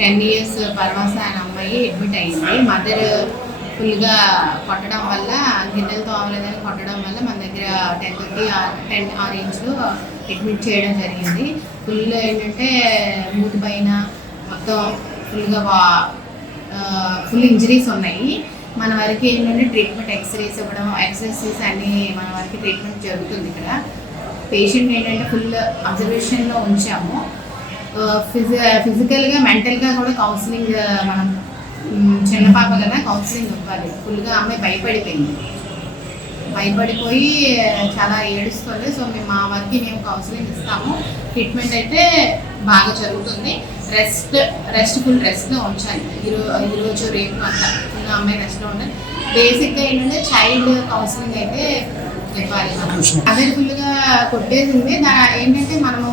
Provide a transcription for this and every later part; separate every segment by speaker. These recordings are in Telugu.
Speaker 1: టెన్ ఇయర్స్ పర్వాస అనే అమ్మాయి అడ్మిట్ అయ్యింది మదర్ ఫుల్గా కొట్టడం వల్ల గిన్నెలతో అవ్వలేదని కొట్టడం వల్ల మన దగ్గర టెన్ థర్టీ టెన్ ఆ రేంజ్లో అడ్మిట్ చేయడం జరిగింది. ఫుల్ ఏంటంటే మూతి పైన మొత్తం ఫుల్గా వా ఫుల్ ఇంజరీస్ ఉన్నాయి. మన వరకు ఏంటంటే ట్రీట్మెంట్ ఎక్స్రేస్ ఇవ్వడం ఎక్సర్సైజ్ అన్ని మన వరకు ట్రీట్మెంట్ జరుగుతుంది ఇక్కడ. పేషెంట్ ఏంటంటే ఫుల్ అబ్జర్వేషన్లో ఉంచాము. ఫిజి ఫిజికల్గా మెంటల్గా కూడా కౌన్సిలింగ్ మనం చిన్న పాప కదా కౌన్సిలింగ్ ఇవ్వాలి. ఫుల్గా అమ్మాయి భయపడిపోయింది. భయపడిపోయి చాలా ఏడుస్తుంది. సో మేము మా వారికి మేము కౌన్సిలింగ్ ఇస్తాము. ట్రీట్మెంట్ అయితే బాగా జరుగుతుంది. రెస్ట్ రెస్ట్ ఫుల్ రెస్ట్లో ఉంచాలి ఈరోజు ఈరోజు రేపు అంతా అమ్మాయి రెస్ట్లో ఉండాలి బేసిక్గా ఏంటంటే చైల్డ్ కౌన్సిలింగ్ అయితే అదే ఫుల్గా కొట్టేసింది. ఏంటంటే మనము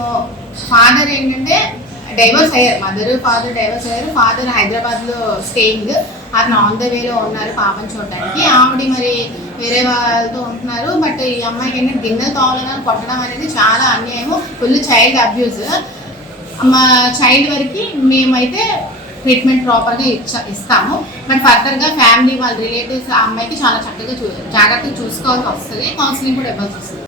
Speaker 1: ఫాదర్ ఏంటంటే డైవర్స్ అయ్యారు. మదర్ ఫాదర్ డైవర్స్ అయ్యారు. ఫాదర్ హైదరాబాద్లో స్టేయింగ్. అతను ఆన్ ద వేలో ఉన్నారు పాపని చూడడానికి ఆవిడ మరి వేరే వాళ్ళతో ఉంటున్నారు. బట్ ఈ అమ్మాయికి ఏంటంటే గిన్నెలు తోవాలని కొట్టడం అనేది చాలా అన్యాయము. ఫుల్ చైల్డ్ అబ్యూస్ మా చైల్డ్ వరకు మేమైతే ట్రీట్మెంట్ ప్రాపర్గా ఇచ్చా ఇస్తాము. బట్ ఫర్దర్గా ఫ్యామిలీ వాళ్ళ రిలేటివ్స్ ఆ అమ్మాయికి చాలా చక్కగా చూ జాగ్రత్తగా చూసుకోవాల్సి వస్తుంది. కౌన్సిలింగ్ కూడా ఇవ్వాల్సి వస్తుంది.